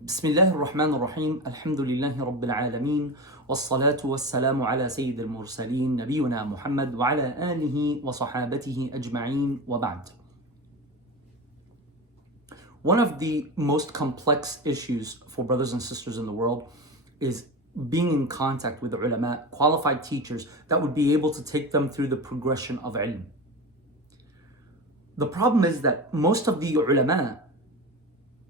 بسم الله الرحمن الرحيم الحمد لله رب العالمين والصلاة والسلام على سيد المرسلين نبينا محمد وعلى آله وصحابته أجمعين وبعد. One of the most complex issues for brothers and sisters in the world is being in contact with the ulama, qualified teachers that would be able to take them through the progression of ilm. The problem is that most of the ulama,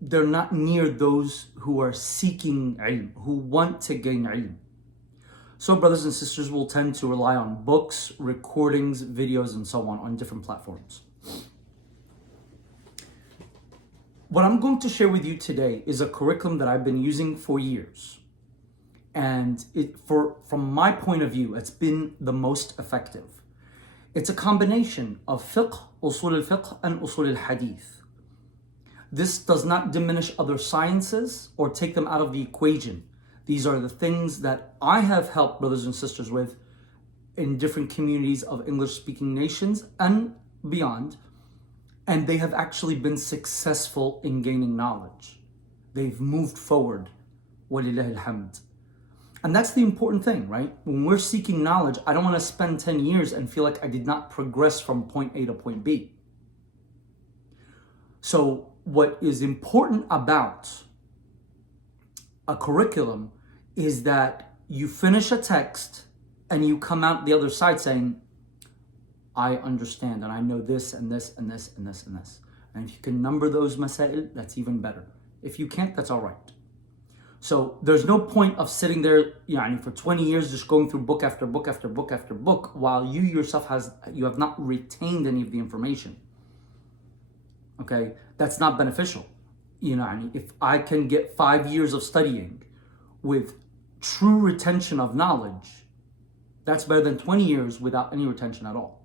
they're not near those who are seeking ilm, who want to gain ilm. So brothers and sisters will tend to rely on books, recordings, videos, and so on different platforms. What I'm going to share with you today is a curriculum that I've been using for years. And from my point of view, it's been the most effective. It's a combination of fiqh, usul al-fiqh, and usul al-hadith. This does not diminish other sciences or take them out of the equation. These are the things that I have helped brothers and sisters with in different communities of English-speaking nations and beyond. And they have actually been successful in gaining knowledge. They've moved forward. Walillahi alhamd. And that's the important thing, right? When we're seeking knowledge, I don't want to spend 10 years and feel like I did not progress from point A to point B. So what is important about a curriculum is that you finish a text and you come out the other side saying, I understand and I know this and this and this and this and this. And if you can number those masail, that's even better. If you can't, that's all right. So there's no point of sitting there for 20 years just going through book after book after book after book while you yourself have not retained any of the information. Okay, that's not beneficial. If I can get 5 years of studying with true retention of knowledge, that's better than 20 years without any retention at all.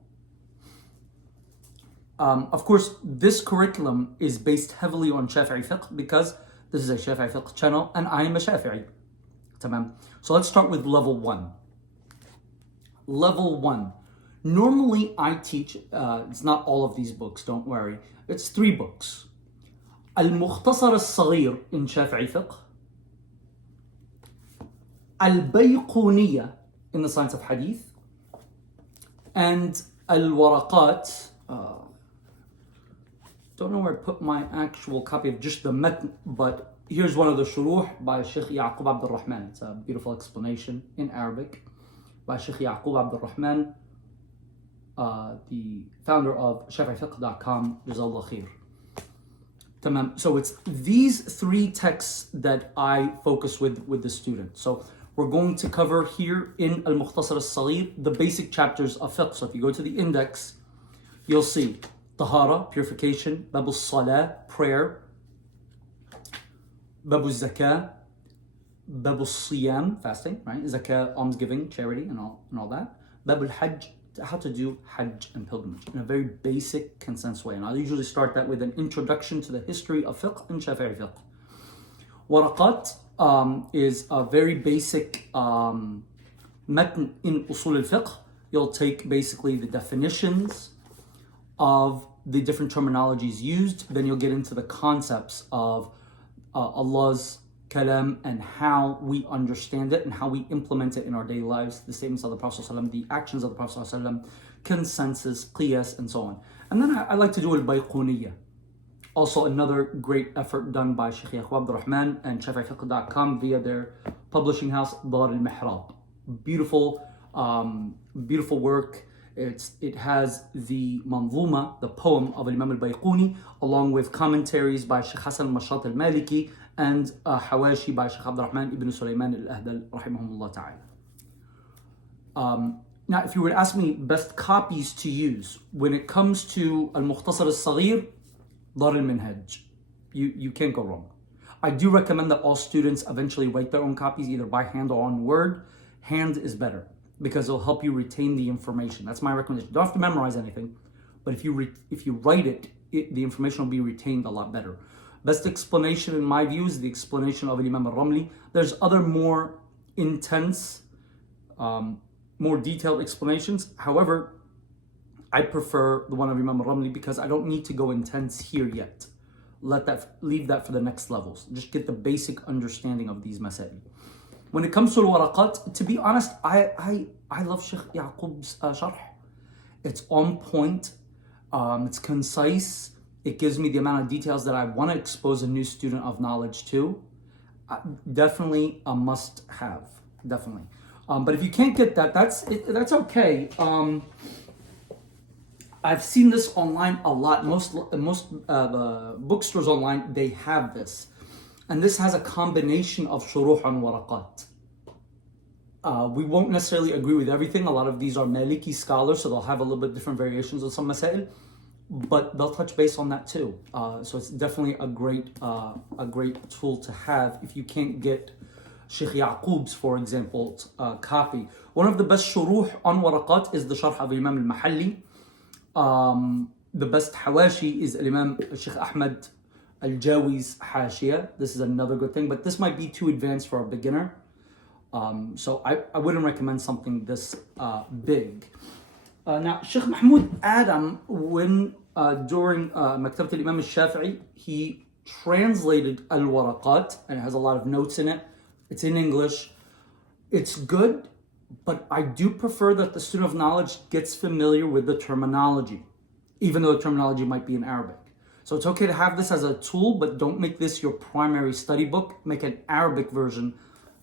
Of course, this curriculum is based heavily on Shafi'i fiqh because this is a Shafi'i fiqh channel and I am a Shafi'i. Tamam. So let's start with level 1. Level 1. Normally I teach, it's not all of these books, don't worry. It's 3 books. Al-Mukhtasar As-Sagher in Shafi'i fiqh. Al-Bayqunyyah in the science of hadith. And Al-Waraqaat. Don't know where I put my actual copy of just the matn, but here's one of the shuruh by Shaykh Ya'qub Abdul Rahman. It's a beautiful explanation in Arabic by Shaykh Ya'qub Abdul Rahman, the founder of shafi'ifiqh.com, Jazakallah khair. Tamam. So it's these 3 texts that I focus with the student. So we're going to cover here in Al-Mukhtasar As-Sagher the basic chapters of fiqh. So if you go to the index, you'll see Tahara, purification, Babu Salah, prayer, Babu Zakah, Babu Siyam, fasting, right? Zakah, almsgiving, charity, and all that. Babu Hajj, how to do Hajj and pilgrimage in a very basic, concise way. And I usually start that with an introduction to the history of fiqh and Shafi'i fiqh. Waraqat is a very basic matn in Usul al-Fiqh. You'll take basically the definitions of the different terminologies used, then you'll get into the concepts of Allah's kalam and how we understand it and how we implement it in our daily lives, the statements of the Prophet ﷺ, the actions of the Prophet ﷺ, consensus, qiyas, and so on. And then I like to do Al-Bayqunyyah. Also another great effort done by Shaykh Ya'qub Abdul Rahman and shafi'ifiqh.com via their publishing house, Dar al-Mihrab. Beautiful work. It has the manzuma, the poem of Imam Al-Bayquni, along with commentaries by Shaykh Hassan al-Mashat al-Maliki and Hawashi by Shaykh Abdul Rahman ibn Sulaiman al-Ahdal, rahimahumullah ta'ala. Now, if you were to ask me best copies to use, when it comes to Al-Mukhtasar As-Sagher, Dar al-Minhaj, you can't go wrong. I do recommend that all students eventually write their own copies, either by hand or on Word. Hand is better, because it'll help you retain the information. That's my recommendation. You don't have to memorize anything, but if you write it, the information will be retained a lot better. Best explanation in my view is the explanation of Imam Al-Ramli. There's other more intense, more detailed explanations. However, I prefer the one of Imam Al-Ramli because I don't need to go intense here yet. leave that for the next levels. Just get the basic understanding of these masail. When it comes to Al-Waraqaat, to be honest, I love Sheikh Yaqub's sharh. It's on point, it's concise, it gives me the amount of details that I want to expose a new student of knowledge to. Definitely a must-have, definitely. But if you can't get that, that's okay. I've seen this online a lot. Most bookstores online, they have this. And this has a combination of shuruh and waraqat. We won't necessarily agree with everything. A lot of these are Maliki scholars, so they'll have a little bit different variations on some masail, but they'll touch base on that too. So it's definitely a great tool to have if you can't get Sheikh Yaqub's, for example, copy. One of the best shuruh on waraqat is the sharh of Imam al-Mahalli. The best hawashi is Imam Sheikh Ahmed Al-Jawi's Hashia. This is another good thing, but this might be too advanced for a beginner. So I wouldn't recommend something this big. Now, Sheikh Mahmoud Adam, when during Maktabat al-Imam al-Shafi'i, he translated Al-Waraqaat, and it has a lot of notes in it. It's in English. It's good, but I do prefer that the student of knowledge gets familiar with the terminology, even though the terminology might be in Arabic. So it's okay to have this as a tool, but don't make this your primary study book. Make an Arabic version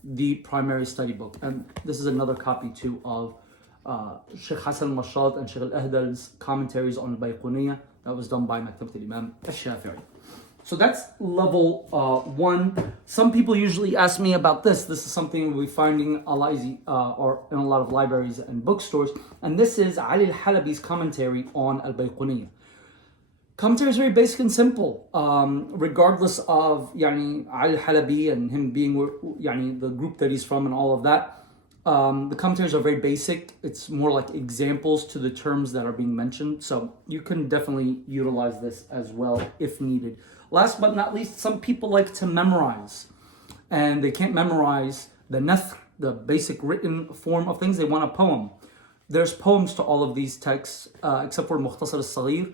the primary study book. And this is another copy too of Sheikh Hassan Mashad and Sheikh Al-Ahdal's commentaries on Al-Bayqunyyah. That was done by Maktabat al-Imam al-Shafi'i. So that's level 1. Some people usually ask me about this. This is something we're finding a lot easy, or in a lot of libraries and bookstores. And this is Ali al-Halabi's commentary on Al-Bayqunyyah. Commentary is very basic and simple, regardless of Ali al-Halabi and him being the group that he's from and all of that. The commentaries are very basic. It's more like examples to the terms that are being mentioned. So you can definitely utilize this as well if needed. Last but not least, some people like to memorize, and they can't memorize the nathr, the basic written form of things. They want a poem. There's poems to all of these texts, except for Al-Mukhtasar As-Sagher.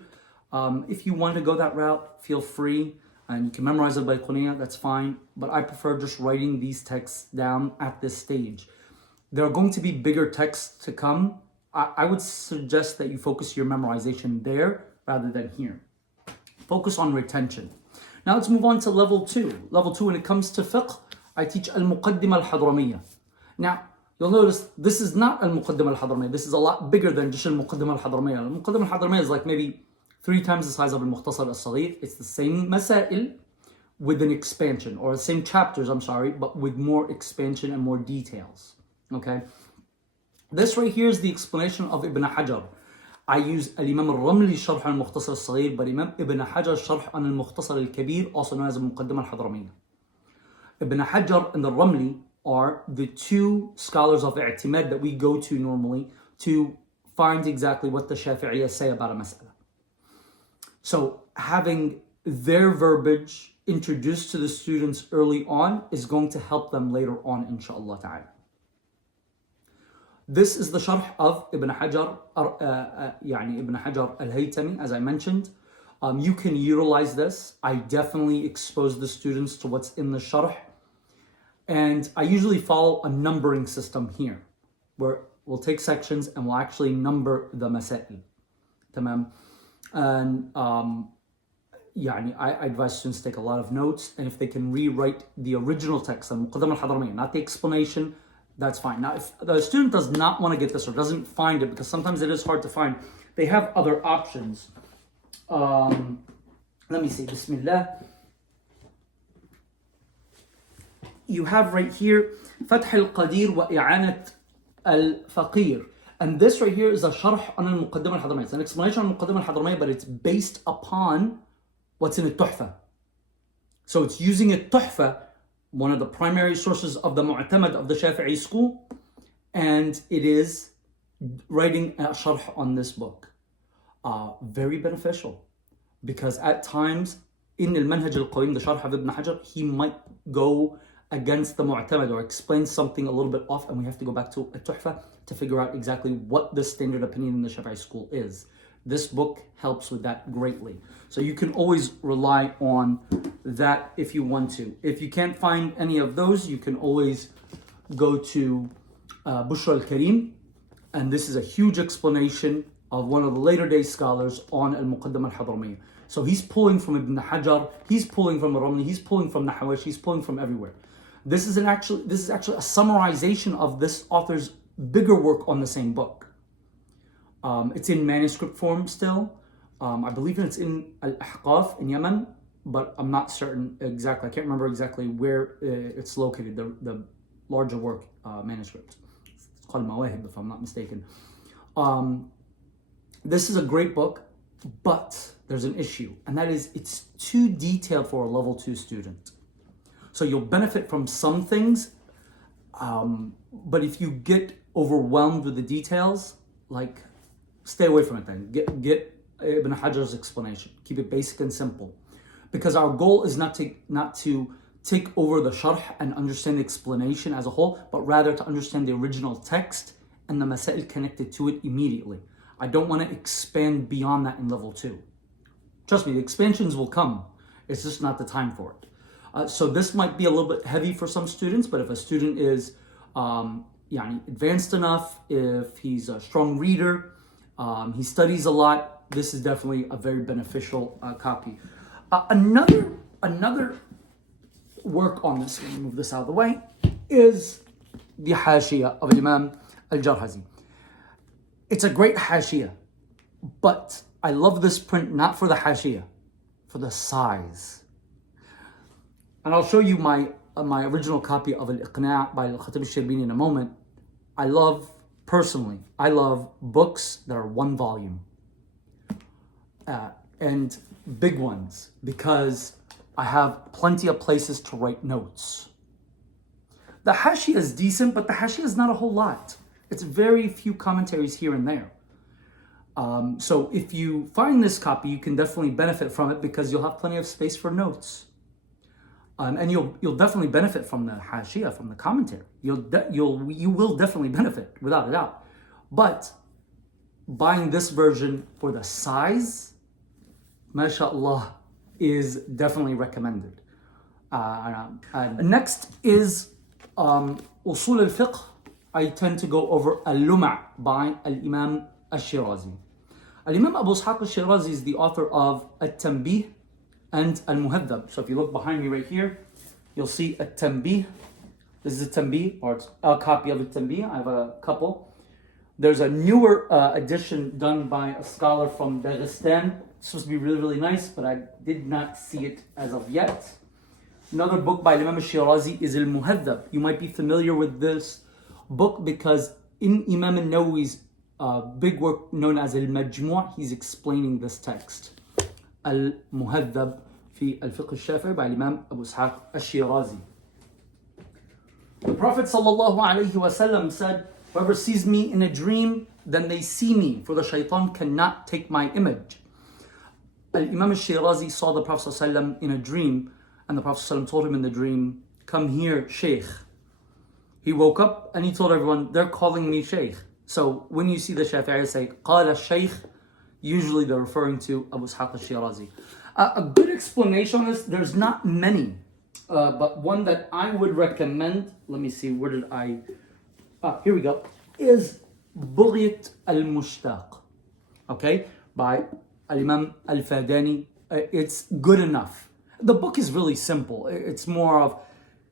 If you want to go that route, feel free, and you can memorize Al-Bayqunyyah, that's fine. But I prefer just writing these texts down at this stage. There are going to be bigger texts to come. I would suggest that you focus your memorization there rather than here. Focus on retention. Now let's move on to level 2. Level 2, when it comes to fiqh, I teach Al-Mudaddimah Al-Hadrumyyah. Now, you'll notice this is not Al-Mudaddimah Al-Hadrumyyah. This is a lot bigger than just Al-Mudaddimah Al-Hadrumyyah. Al-Mudaddimah Al-Hadrumyyah is like maybe 3 times the size of Al-Mukhtasar As-Sagher. It's the same masail with an expansion, or the same chapters, but with more expansion and more details. Okay? This right here is the explanation of Ibn Hajar. I use Al-Imam Al-Ramli sharh on Al-Mukhtasar As-Sagher, but Imam Ibn Hajar sharh on Al-Mukhtasar Al-Kabir, also known as Al-Muqaddimah Al-Hadrumyyah. Ibn Hajar and Al-Ramli are the 2 scholars of i'timad that we go to normally to find exactly what the Shafi'iyah say about a mas'ala. So having their verbiage introduced to the students early on is going to help them later on, inshallah ta'ala. This is the sharh of Ibn Hajar, Ibn Hajar Al-Haytami, as I mentioned. You can utilize this. I definitely expose the students to what's in the sharh. And I usually follow a numbering system here, where we'll take sections and we'll actually number the masail. Tamam. And I advise students to take a lot of notes, and if they can rewrite the original text, Al-Muqaddimah Al-Hadrumyyah, not the explanation, that's fine. Now, if the student does not want to get this or doesn't find it, because sometimes it is hard to find, they have other options. Let me see. Bismillah. You have right here Fath al-Qadir wa I'anat al-Faqir. And this right here is a sharh on Al-Muqaddimah Al-Hadrumyyah. It's an explanation on Al-Muqaddimah Al-Hadrumyyah, but it's based upon what's in Al-Tuhfa. So it's using Al-Tuhfa, one of the primary sources of the Mu'tamad of the Shafi'i school, and it is writing a sharh on this book. Very beneficial, because at times in Al-Manhaj Al-Qawim, the sharh of Ibn Hajar, he might go against the Mu'tamad or explain something a little bit off, and we have to go back to Al-Tuhfa to figure out exactly what the standard opinion in the Shafi'i school is. This book helps with that greatly. So you can always rely on that if you want to. If you can't find any of those, you can always go to Bushra al-Karim, and this is a huge explanation of one of the later day scholars on Al-Mudaddimah Al-Hadrumyyah. So he's pulling from Ibn Hajar, he's pulling from Ar-Ramli, he's pulling from Nahawish, he's pulling from everywhere. This is actually a summarization of this author's bigger work on the same book. It's in manuscript form still. I believe it's in Al-Ahqaf in Yemen, but I'm not certain exactly. I can't remember exactly where it's located, the larger work manuscript. It's called Mawahib, if I'm not mistaken. This is a great book, but there's an issue, and that is it's too detailed for a level 2 student. So you'll benefit from some things, but if you get overwhelmed with the details, like, stay away from it then. Get Ibn Hajar's explanation. Keep it basic and simple. Because our goal is not to take over the sharh and understand the explanation as a whole, but rather to understand the original text and the masail connected to it immediately. I don't want to expand beyond that in level 2. Trust me, the expansions will come. It's just not the time for it. So this might be a little bit heavy for some students, but if a student is advanced enough, if he's a strong reader, he studies a lot, this is definitely a very beneficial copy. Another work on this, let me move this out of the way, is the Hashiyah of Imam Al-Jarhazi. It's a great Hashiyah, but I love this print not for the Hashiyah, for the size. And I'll show you my original copy of Al-Iqna by Al-Khatib Al-Shirbini in a moment. I love books that are one volume and big ones, because I have plenty of places to write notes. The Hashiyah is decent, but the Hashiyah is not a whole lot. It's very few commentaries here and there. So if you find this copy, you can definitely benefit from it because you'll have plenty of space for notes. And you'll definitely benefit from the Hashiyah, from the commentary. You will definitely benefit, without a doubt. But buying this version for the size, mashallah, is definitely recommended. Next is Usul al-Fiqh. I tend to go over Al-Luma by Al-Imam Al-Shirazi. Al-Imam Abu Ishaq Al-Shirazi is the author of At-Tanbih and Al-Muhaddab. So if you look behind me right here, you'll see At-Tanbih. This is a Tanbih, or it's a copy of At-Tanbih. I have a couple. There's a newer edition done by a scholar from Dagestan. It's supposed to be really, really nice, but I did not see it as of yet. Another book by Imam Al-Shirazi is Al-Muhaddab. You might be familiar with this book because in Imam al-Nawawi's big work known as Al-Majmu', he's explaining this text. Al-Muhaddab fi al-Fiqh al-Shafi'i by Imam Abu Ishaq al-Shirazi. The Prophet ﷺ said, whoever sees me in a dream, then they see me, for the shaitan cannot take my image. Imam al-Shirazi saw the Prophet ﷺ in a dream, and the Prophet ﷺ told him in the dream, come here, Shaykh. He woke up and he told everyone, they're calling me Shaykh. So when you see the Shafi'i say, Qala Shaykh, usually they're referring to Abu Ishaq al-Shirazi. A good explanation on this, there's not many, but one that I would recommend, let me see, where did I, here we go, is Bughyat al-Mushtaq, okay, by Al-Imam Al-Fadani. It's good enough. The book is really simple. It's more of,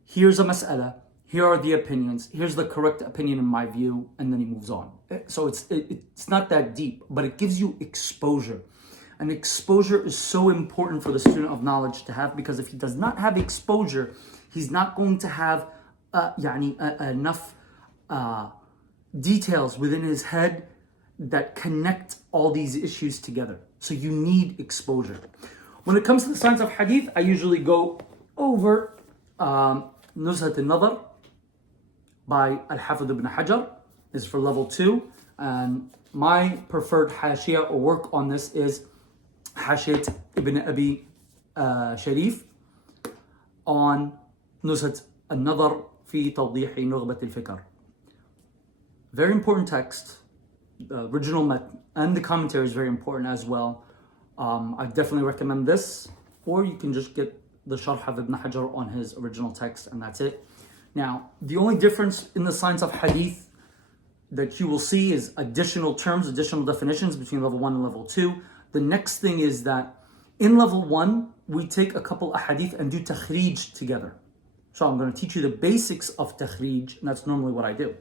here's a mas'ala, here are the opinions, here's the correct opinion in my view, and then he moves on. So it's not that deep, but it gives you exposure. And exposure is so important for the student of knowledge to have, because if he does not have exposure, he's not going to have enough details within his head that connect all these issues together. So you need exposure. When it comes to the science of hadith, I usually go over Nuzhatu Nadhar by Al-Hafidh ibn Hajar. This is for level 2. And my preferred hashiyah or work on this is Hashiyat ibn Abi Sharif on Nuzhat al-Nadhar fi Tawdihi Nughbat al-Fikr. Very important text, the original matn and the commentary is very important as well. I definitely recommend this, or you can just get the Sharh of Ibn Hajar on his original text, and that's it. Now, the only difference in the science of hadith that you will see is additional terms, additional definitions between level 1 and level 2. The next thing is that in level 1, we take a couple of hadith and do takhrij together. So I'm going to teach you the basics of takhrij, and that's normally what I do.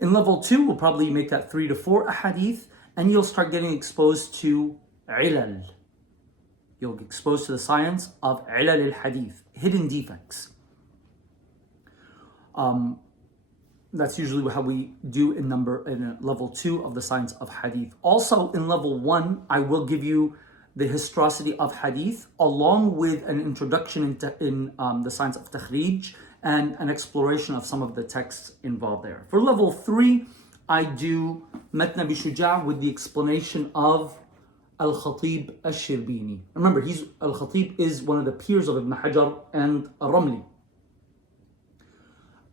In level 2, we'll probably make that 3 to 4 hadith, and you'll start getting exposed to ilal. You'll get exposed to the science of ilal al-hadith, hidden defects. That's usually how we do in level 2 of the science of hadith. Also in level 1, I will give you the historicity of hadith along with an introduction in the science of takhrij and an exploration of some of the texts involved there. For level 3, I do Matn Abi Shuja' with the explanation of Al-Khatib Al-Shirbini. Remember, Al-Khatib is one of the peers of Ibn Hajar and Al-Ramli.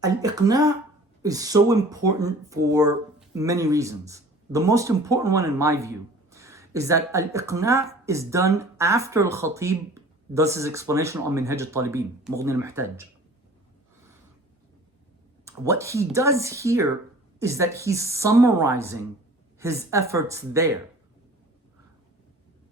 Al-Iqna is so important for many reasons. The most important one in my view is that Al-Iqna is done after Al-Khatib does his explanation on Minhaj al-Talibin, Mughni al-Muhtaj. What he does here is that he's summarizing his efforts there.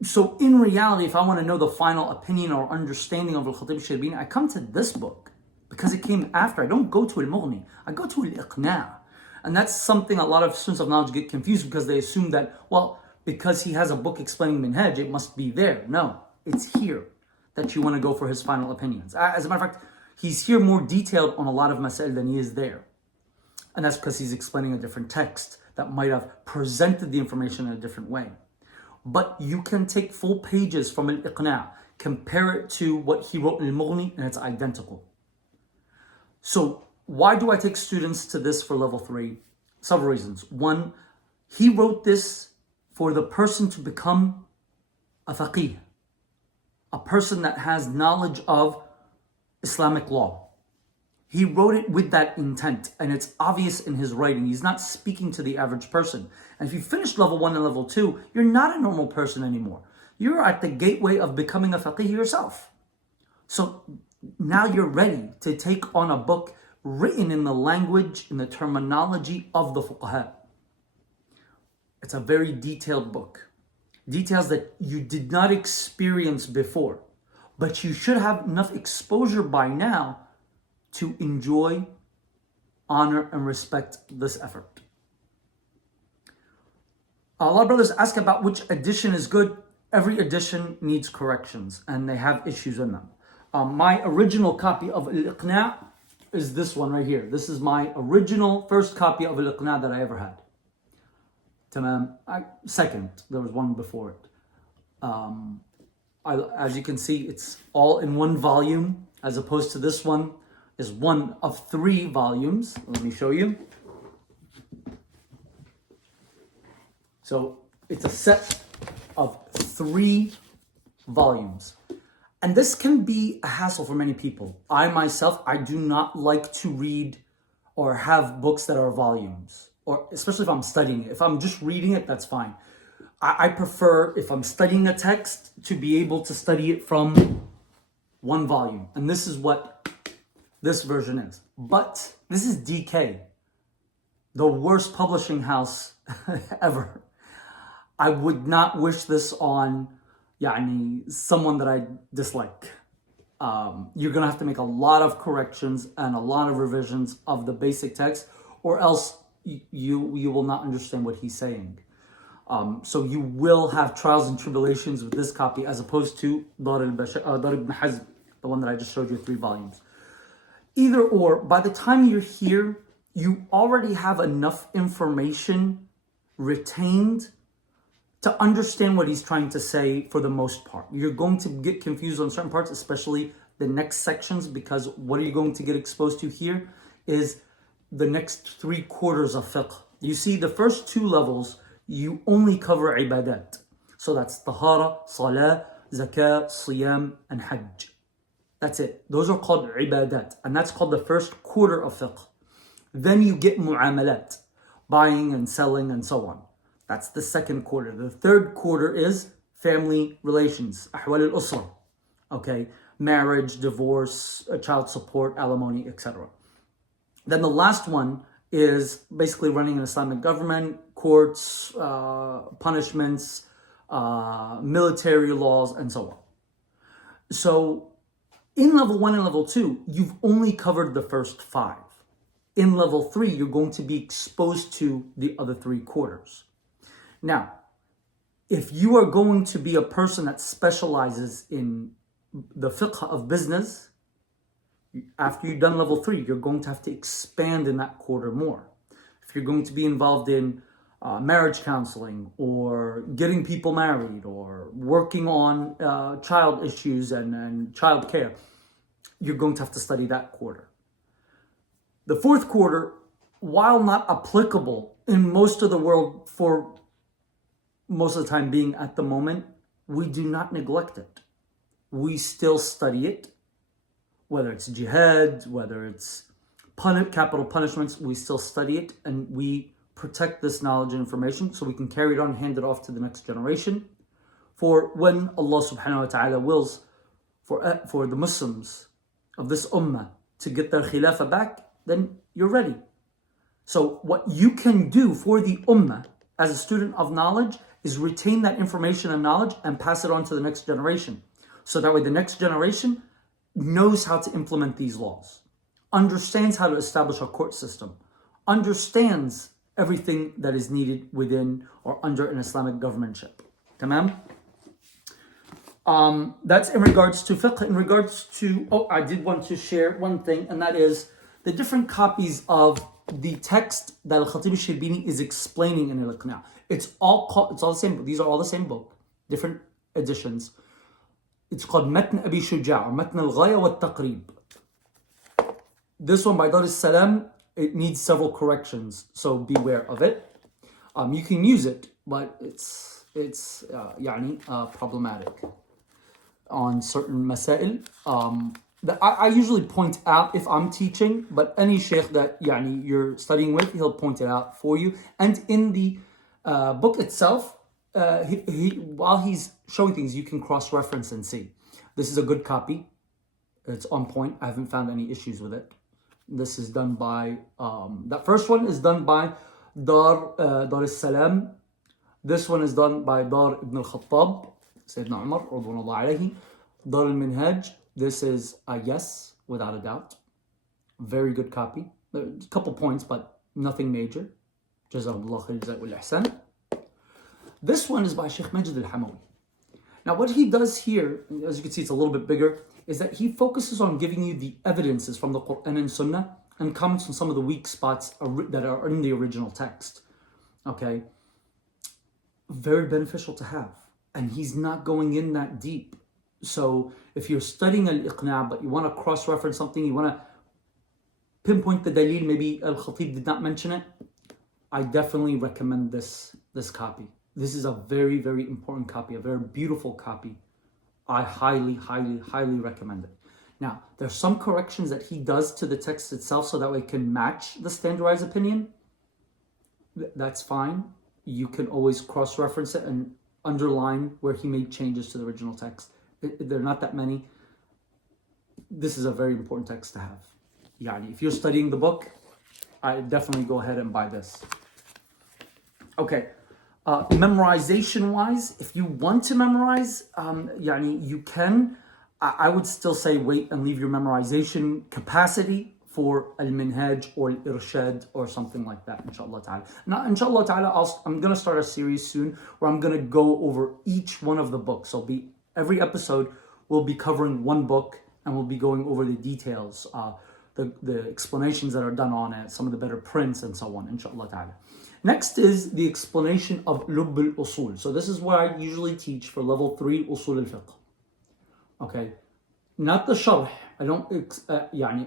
So in reality, if I want to know the final opinion or understanding of Al-Khatib al-Shirbini, I come to this book because it came after. I don't go to Al-Mughni, I go to Al-Iqna. And that's something a lot of students of knowledge get confused because they assume that, well, because he has a book explaining Minhaj, it must be there. No, it's here that you want to go for his final opinions. As a matter of fact, he's here more detailed on a lot of masail than he is there. And that's because he's explaining a different text that might have presented the information in a different way. But you can take full pages from Al-Iqna, compare it to what he wrote in Al-Mughni, and it's identical. So why do I take students to this for level 3? Several reasons. One, he wrote this for the person to become a faqih, a person that has knowledge of Islamic law. He wrote it with that intent, and it's obvious in his writing. He's not speaking to the average person. And if you finish level 1 and level 2, you're not a normal person anymore. You're at the gateway of becoming a faqih yourself. So now you're ready to take on a book written in the language, in the terminology of the fuqaha. It's a very detailed book. Details that you did not experience before. But you should have enough exposure by now to enjoy, honor, and respect this effort. A lot of brothers ask about which edition is good. Every edition needs corrections, and they have issues in them. My original copy of Al-Iqna is this one right here. This is my original first copy of Al-Iqna that I ever had. Second, there was one before it. As you can see, it's all in one volume, as opposed to this one is one of 3 volumes. Let me show you. So it's a set of 3 volumes. And this can be a hassle for many people. I myself, I do not like to read or have books that are volumes, or especially if I'm studying it. If I'm just reading it, that's fine. I prefer, if I'm studying a text, to be able to study it from one volume. And this is what this version is. But this is DK, the worst publishing house ever. I would not wish this on someone that I dislike. You're going to have to make a lot of corrections and a lot of revisions of the basic text, or else you will not understand what he's saying. So you will have trials and tribulations with this copy as opposed to Dar ibn Hazm, the one that I just showed you, 3 volumes. Either or, by the time you're here, you already have enough information retained to understand what he's trying to say for the most part. You're going to get confused on certain parts, especially the next sections, because what are you going to get exposed to here is the next 3/4 of fiqh. You see, the first 2 levels, you only cover ibadat. So that's tahara, salah, zakah, siyam, and hajj. That's it. Those are called ibadat. And that's called the first 1/4 of fiqh. Then you get mu'amalat, buying and selling and so on. That's the second quarter. The third quarter is family relations, أحوال الأسرة. Okay, marriage, divorce, child support, alimony, etc. Then the last one is basically running an Islamic government, courts, punishments, military laws, and so on. So in level 1 and level 2, you've only covered the first 5. In level 3, you're going to be exposed to the other 3 quarters. Now, if you are going to be a person that specializes in the fiqh of business, after you've done level 3, you're going to have to expand in that quarter more. If you're going to be involved in marriage counseling or getting people married or working on child issues and child care, you're going to have to study that quarter. The fourth quarter, while not applicable in most of the world for most of the time being at the moment, we do not neglect it. We still study it, whether it's jihad, whether it's capital punishments, we still study it, and we protect this knowledge and information so we can carry it on and hand it off to the next generation. For when Allah subhanahu wa ta'ala wills for the Muslims of this ummah to get their khilafah back, then you're ready. So what you can do for the ummah as a student of knowledge is retain that information and knowledge and pass it on to the next generation. So that way the next generation knows how to implement these laws, understands how to establish a court system, understands everything that is needed within or under an Islamic governmentship. Tamam? That's in regards to fiqh. In regards to, I did want to share one thing, and that is the different copies of the text that Al-Khatib al-Shirbini is explaining in Al-Iqna. It's all the same. These are all the same book, different editions. It's called Matn Abi Shuja' or Matn al-Ghaya wa Taqreeb. This one by Dar es-Salam, it needs several corrections, so beware of it. You can use it, but it's problematic on certain masail. I usually point out if I'm teaching, but any sheikh that you're studying with, he'll point it out for you. And in the book itself, while he's showing things, you can cross-reference and see. This is a good copy. It's on point. I haven't found any issues with it. This is done by, that first one is done by Dar es-Salam. This one is done by Dar ibn al-Khattab, Sayyidina Umar, radwanullah alayhi. Dar al-Minhaj. This is a yes, without a doubt. Very good copy. A couple points, but nothing major. Jazakumullah khair jazaa wal ihsan. This one is by Sheikh Majid al-Hamawi. Now what he does here, as you can see it's a little bit bigger, is that he focuses on giving you the evidences from the Quran and Sunnah and comments on some of the weak spots that are in the original text. Okay? Very beneficial to have. And he's not going in that deep. So if you're studying Al-Iqna, but you want to cross-reference something, you want to pinpoint the dalil, maybe Al-Khatib did not mention it, I definitely recommend this copy. This is a very, very important copy, a very beautiful copy. I highly, highly, highly recommend it. Now, there's some corrections that he does to the text itself so that way it can match the standardized opinion. That's fine. You can always cross-reference it and underline where he made changes to the original text. There are not that many. This is a very important text to have. If you're studying the book, I definitely go ahead and buy this. Okay. Memorization wise, if you want to memorize, you can. I would still say wait and leave your memorization capacity for Al-Minhaj or Al-Irshad or something like that, inshallah ta'ala. Now, inshallah ta'ala, I'm going to start a series soon where I'm going to go over each one of the books. So every episode will be covering one book and we'll be going over the details, the explanations that are done on it, some of the better prints and so on, inshallah ta'ala. Next is the explanation of Lubb al-Usul. So this is what I usually teach for level 3 Usul al-Fiqh. Okay, not the sharh. I don't,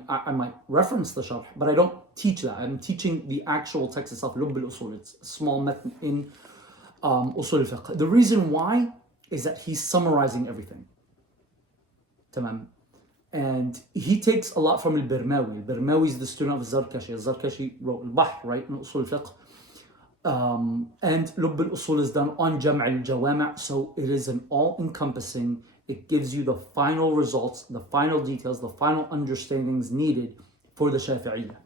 I might reference the sharh, but I don't teach that. I'm teaching the actual text itself, Lubb al-Usul. It's a small method in Usul al-Fiqh. The reason why is that he's summarizing everything. Tamam. And he takes a lot from Al-Birmawi. Al-Birmawi is the student of Zarkashi. Zarkashi wrote Al-Bahr, right, in Usul al-Fiqh. And Lubb al-Usul is done on Jam' al-Jawami', so it is an all-encompassing. It gives you the final results, the final details, the final understandings needed for the Shafi'iyyah.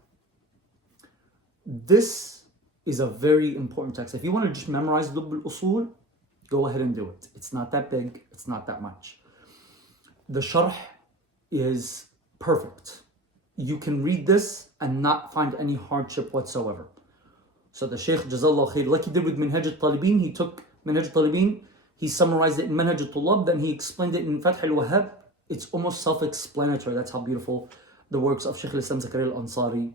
This is a very important text. If you want to just memorize Lubb al-Usul, go ahead and do it. It's not that big, it's not that much. The sharh is perfect. You can read this and not find any hardship whatsoever. So the Shaykh, Jazallah Khair, like he did with Minhaj al-Talibin, he took Minhaj al-Talibin, he summarized it in Manhaj al-Tullab, then he explained it in Fath al-Wahhab. It's almost self-explanatory. That's how beautiful the works of Shaykh al-Islam Zakaria al-Ansari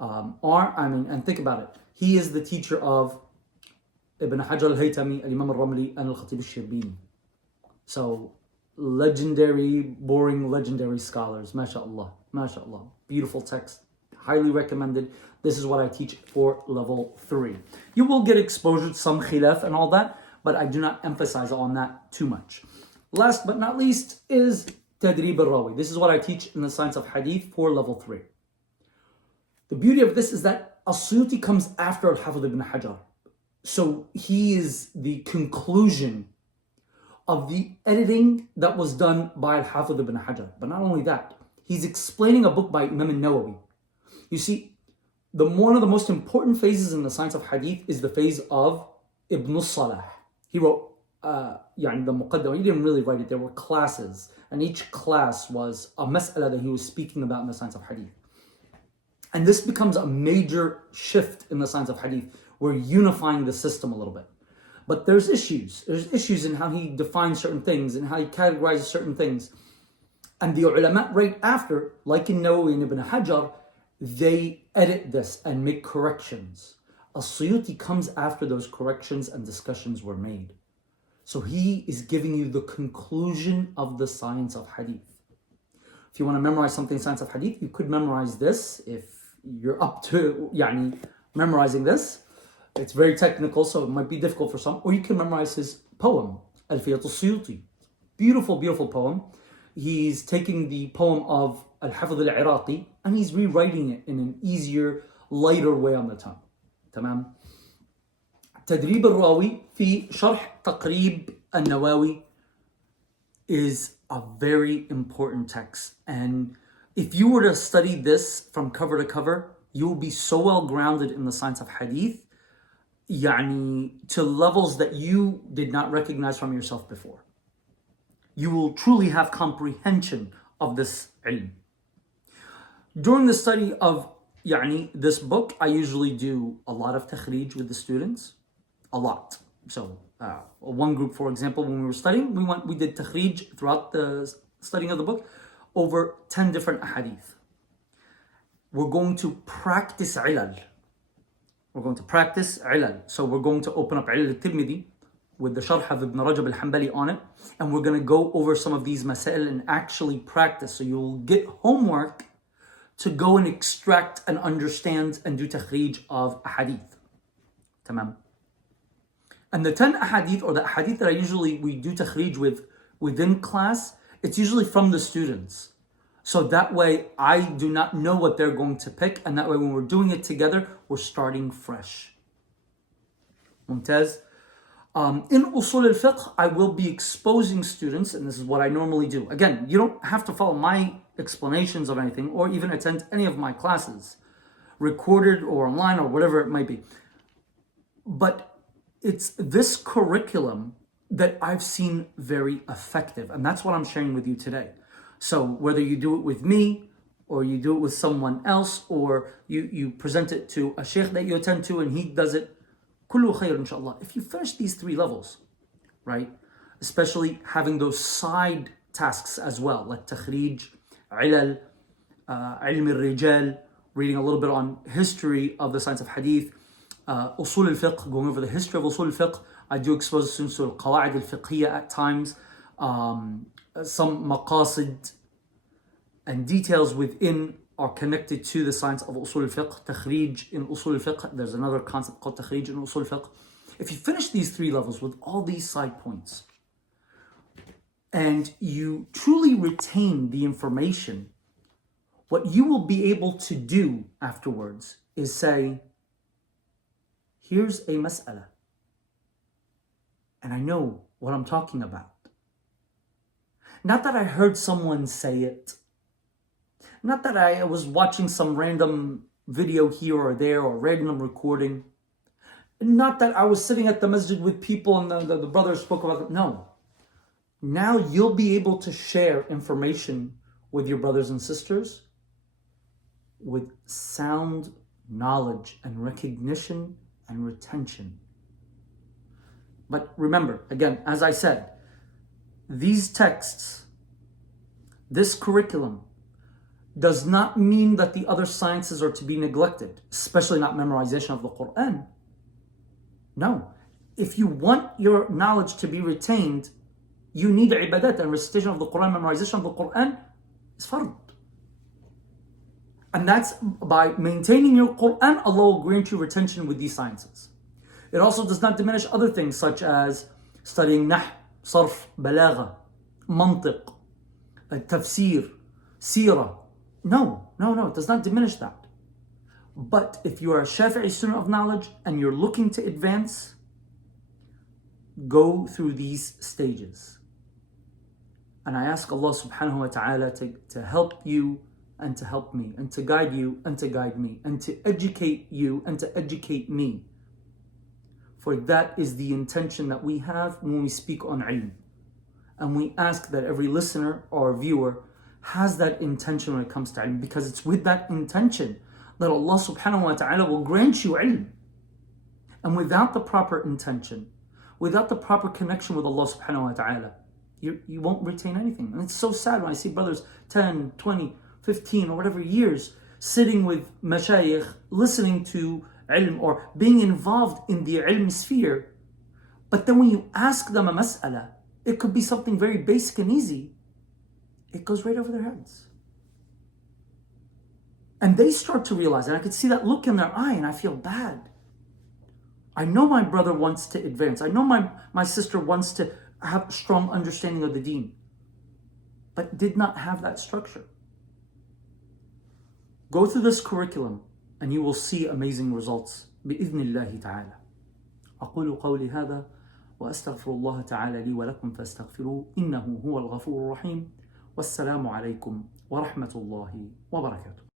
are. And think about it. He is the teacher of Ibn Hajar al-Haytami, al-Imam al-Ramli, and al-Khatib al-Shirbini. So, legendary, boring, legendary scholars. MashaAllah, MashaAllah. Beautiful text. Highly recommended. This is what I teach for level 3. You will get exposure to some khilaf and all that, but I do not emphasize on that too much. Last but not least is Tadreeb Ar-Rawi. This is what I teach in the science of hadith for level 3. The beauty of this is that As-Suyuti comes after Al-Hafidh ibn Hajar. So he is the conclusion of the editing that was done by Al-Hafidh ibn Hajar. But not only that, he's explaining a book by Imam al-Nawawi. You see, one of the most important phases in the science of hadith is the phase of Ibn Salah. He wrote the Muqaddimah. He didn't really write it. There were classes, and each class was a mas'ala that he was speaking about in the science of hadith. And this becomes a major shift in the science of hadith. We're unifying the system a little bit. But there's issues. There's issues in how he defines certain things and how he categorizes certain things. And the ulama right after, like in Nawawi and Ibn Hajar, they edit this and make corrections. As-Suyuti comes after those corrections and discussions were made. So he is giving you the conclusion of the science of hadith. If you want to memorize something in science of hadith, you could memorize this if you're up to memorizing this. It's very technical, so it might be difficult for some. Or you can memorize his poem, Alfiyat al-Suyuti. Beautiful, beautiful poem. He's taking the poem of Al-Hafidh al-Iraqi and he's rewriting it in an easier, lighter way on the tongue. Tamam. Tadreeb Ar-Rawi fi Sharh Taqreeb An-Nawawi is a very important text. And if you were to study this from cover to cover, you will be so well grounded in the science of hadith, to levels that you did not recognize from yourself before. You will truly have comprehension of this ilm. During the study of this book, I usually do a lot of takhrij with the students. A lot. So one group, for example, when we were studying, we did takhrij throughout the studying of the book over 10 different ahadith. We're going to practice ilal. We're going to practice ilal. So we're going to open up ilal al-Tirmidhi with the Sharh of Ibn Rajab al-Hanbali on it. And we're going to go over some of these masail and actually practice. So you'll get homework to go and extract and understand and do takhrij of ahadith. Tamam. And the 10 ahadith or the ahadith that we do takhrij with within class, it's usually from the students. So that way I do not know what they're going to pick, and that way when we're doing it together, we're starting fresh. Mumtaz. In Usul al-Fiqh, I will be exposing students, and this is what I normally do. Again, you don't have to follow my explanations of anything or even attend any of my classes, recorded or online or whatever it might be. But it's this curriculum that I've seen very effective, and that's what I'm sharing with you today. So whether you do it with me or you do it with someone else, or you present it to a sheikh that you attend to and he does it, kullu khair inshallah. If you finish these 3 levels, right, especially having those side tasks as well, like takhrij, ilal, ilm al-rijal, reading a little bit on history of the science of hadith, usul al-fiqh, going over the history of usul al-fiqh. I do expose students to al-qawa'id al-fiqhiyya at times, some maqasid and details within are connected to the science of usul al-fiqh. Takhrij in usul al-fiqh, there's another concept called takhrij in usul al-fiqh. If you finish these 3 levels with all these side points and you truly retain the information, what you will be able to do afterwards is say, here's a mas'ala, and I know what I'm talking about. Not that I heard someone say it, not that I was watching some random video here or there or random recording, not that I was sitting at the masjid with people and the brothers spoke about it. No. Now you'll be able to share information with your brothers and sisters with sound knowledge and recognition and retention. But remember, again, as I said, these texts, this curriculum, does not mean that the other sciences are to be neglected, especially not memorization of the Quran. No. If you want your knowledge to be retained, you need ibadat, and recitation of the Quran, memorization of the Quran is fard. And that's by maintaining your Quran, Allah will grant you retention with these sciences. It also does not diminish other things such as studying nahm, sarf, balagha, mantiq, tafsir, seerah. No, it does not diminish that. But if you are a Shafi'i student of knowledge and you're looking to advance, go through these stages. And I ask Allah subhanahu wa ta'ala to help you and to help me, and to guide you and to guide me, and to educate you and to educate me. For that is the intention that we have when we speak on ilm. And we ask that every listener or viewer has that intention when it comes to ilm, because it's with that intention that Allah subhanahu wa ta'ala will grant you ilm. And without the proper intention, without the proper connection with Allah subhanahu wa ta'ala, you won't retain anything. And it's so sad when I see brothers 10, 20, 15 or whatever years sitting with mashayikh, listening to ilm or being involved in the ilm sphere. But then when you ask them a mas'ala, it could be something very basic and easy. It goes right over their heads. And they start to realize, and I could see that look in their eye, and I feel bad. I know my brother wants to advance. I know my sister wants to have a strong understanding of the deen, but did not have that structure. Go through this curriculum, and you will see amazing results. بإذن الله تعالى. أقول قولي هذا وأستغفر الله تعالى لي ولكم فاستغفروه إنه هو الغفور الرحيم. والسلام عليكم ورحمة الله وبركاته.